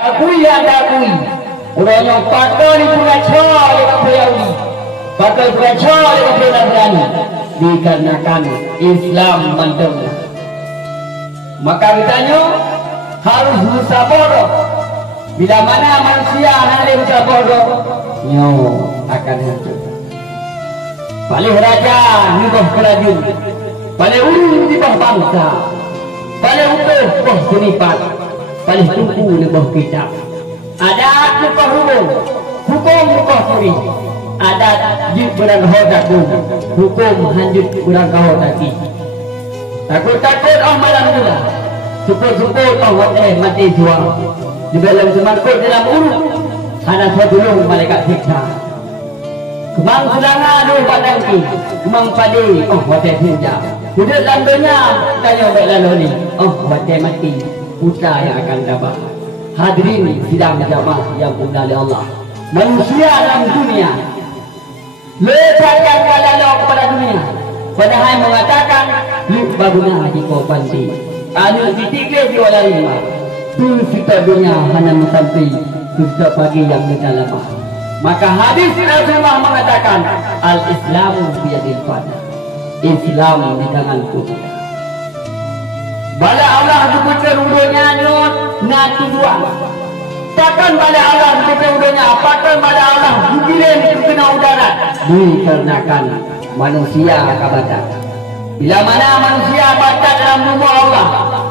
Akui ada akui. Orangnya pakai di pengacau dengan Yahudi, pakai pengacau dengan berani. Dikarenakan Islam mendemlah. Maka kitanya harus berusaha bodoh. Bila mana manusia hari berusaha bodoh, nyo akan hancur. Paling raja di bawah kerajaan, paling ulung di bawah bangsa, paling utuh di bawah senipat, paling tumpu di bawah kitab. Adat di bawah hukum di bawah puri. Adat jid berang hodaku, hukum hanjut berang kahotaki. Takut-takut malam juga. Syukur-syukur mati jual. Di dalam semangkuk dalam urut, hana sedulung malaikat siksa. Kemang selanga dulu padangki, kemang padi, wadah hinja. Hidup dalam dunia, tanya baik lalu ni, wadah mati, putra yang akan dapat. Hadirin sidang jamaah yang mulia oleh Allah. Manusia dalam dunia, lepaskan lalu kepada dunia. Padahal mengatakan, baguna jika panti. Anu titik jual lima. Tu kita dunia hanya sampai kita pagi yang kita lemah. Maka hadis Rasulullah mengatakan, al-Islamu biyadil fadl. Islam di tanganku. Bala Allah sebutkan udunya nyot ngatu dua. Takkan bala Allah sebutkan udunya, apakah bala Allah dikirim kena udara. Dikarenakan manusia kabatat. Bila mana manusia batat dalam rumah Allah,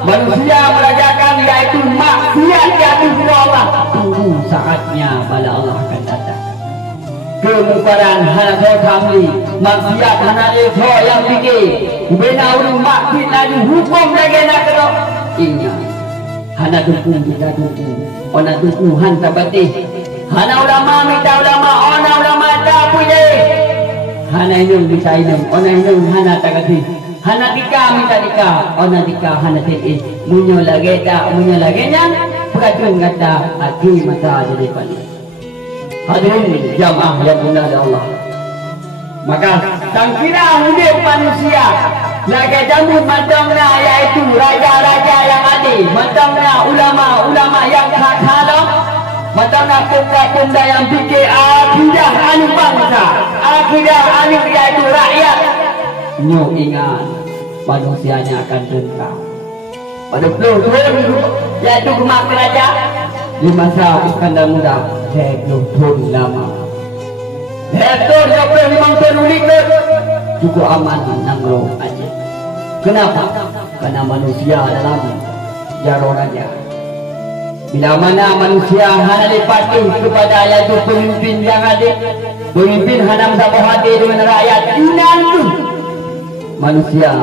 manusia merajakan yaitu maksiat di atas rumah Allah, tunggu saatnya bala Allah akan datang. Kemukaran hana so tamli, maksiat hana leso yang fikir, bina urung maksiat lagi hukum lagi nak kena. Ingat, hana tuku kita tuku, ona tuku hanta batih. Hana ulama minta ulama, ona ulama tak boleh. Hana inung bisa inung, ona inung hana tak kasih. Hana tika minta tika, ona tika hana tiis. Munyo lagi tak, munyo lagi nyan. Perhatian kata, hati mata jadi paling. Hadirin jamaah yang mulia oleh Allah. Maka sang kira hidup manusia lagi jamu macamnya yaitu raja-raja yang adil, macamnya ulama-ulama yang hak-hak, macamnya pemuda-pemuda yang fikir akidah anu bangsa, akidah anu yaitu rakyat. Nyo ingat manusianya akan tentram. Pada peluru yaitu rumah kerajaan di masa Iskandar Muda, tahun lama. Tahun 25 tahun ulik cukup aman nangro aja. Kenapa? Karena manusia dalam jaro raja. Bila mana manusia hanya dipatuh kepada yaitu pemimpin yang ada, pemimpin hanya bersama hati dengan rakyat, inang tu manusia